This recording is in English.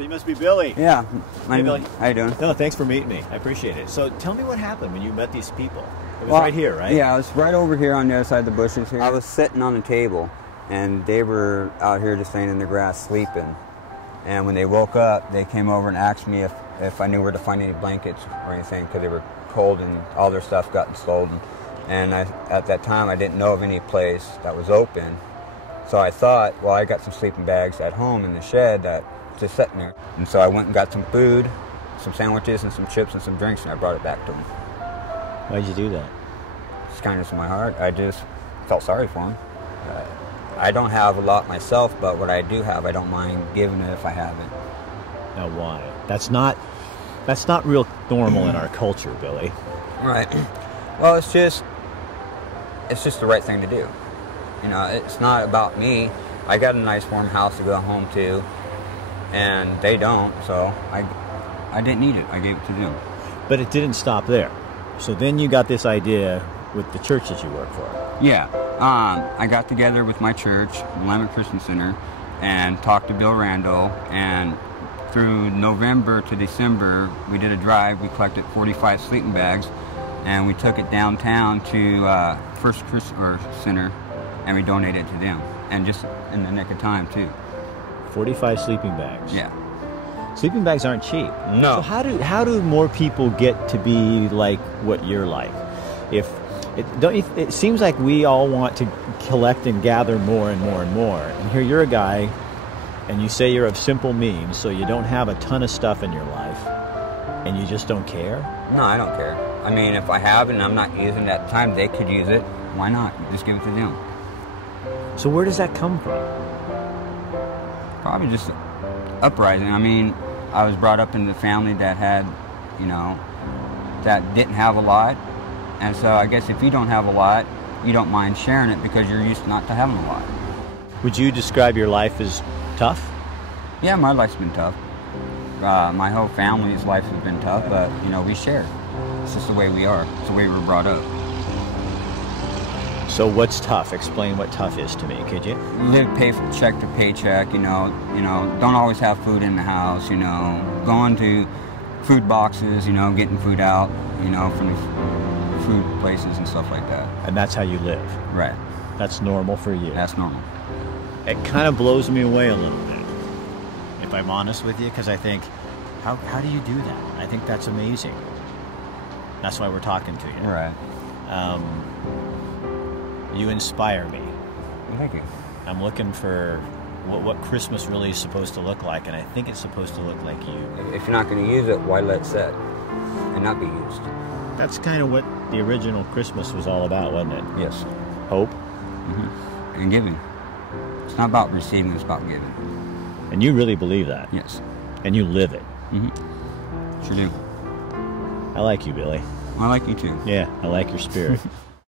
So you must be Billy. Yeah. Hey, Billy. How you doing? No, thanks for meeting me. I appreciate it. So tell me what happened when you met these people. It was right here, right? Yeah, I was right over here on the other side of the bushes here. I was sitting on the table, and they were out here just laying in the grass sleeping. And when they woke up, they came over and asked me if I knew where to find any blankets or anything, because they were cold and all their stuff got stolen. And at that time, I didn't know of any place that was open. So I thought, well, I got some sleeping bags at home in the shed that just sitting there. And so I went and got some food, some sandwiches and some chips and some drinks, and I brought it back to them. Why'd you do that? It's kindness in my heart. I just felt sorry for them. I don't have a lot myself, but what I do have, I don't mind giving it if I have it. Now why? That's not real normal in our culture, Billy. Right. Well, it's just the right thing to do. You know, it's not about me. I got a nice warm house to go home to, and they don't, so I didn't need it. I gave it to them. But it didn't stop there. So then you got this idea with the church that you work for. Yeah. I got together with my church, Willamette Christian Center, and talked to Bill Randall, and through November to December, we did a drive. We collected 45 sleeping bags, and we took it downtown to First Christian Center, and we donated it to them, and just in the nick of time, too. 45 sleeping bags? Yeah. Sleeping bags aren't cheap. No. So how do more people get to be like what you're like? It seems like we all want to collect and gather more and more and more. And here you're a guy, and you say you're of simple means, so you don't have a ton of stuff in your life, and you just don't care? No, I don't care. I mean, if I have it and I'm not using it at the time, they could use it. Why not? Just give it to them. So where does that come from? Probably just uprising. I mean, I was brought up in a family that had, you know, that didn't have a lot. And so I guess if you don't have a lot, you don't mind sharing it because you're used not to having a lot. Would you describe your life as tough? Yeah, my life's been tough. My whole family's life has been tough, but, you know, we share. It's just the way we are. It's the way we were brought up. So what's tough? Explain what tough is to me, could you? Live paycheck to paycheck, you know, don't always have food in the house, you know, going to food boxes, you know, getting food out, you know, from food places and stuff like that. And that's how you live? Right. That's normal for you? That's normal. It kind of blows me away a little bit, if I'm honest with you, because I think, how do you do that? I think that's amazing. That's why we're talking to you. Right. You inspire me. Thank you. I'm looking for what Christmas really is supposed to look like, and I think it's supposed to look like you. If you're not going to use it, why let it sit and not be used? That's kind of what the original Christmas was all about, wasn't it? Yes. Hope. Mm-hmm. And giving. It's not about receiving, it's about giving. And you really believe that? Yes. And you live it? Mm-hmm. Sure do. I like you, Billy. I like you too. Yeah, I like your spirit.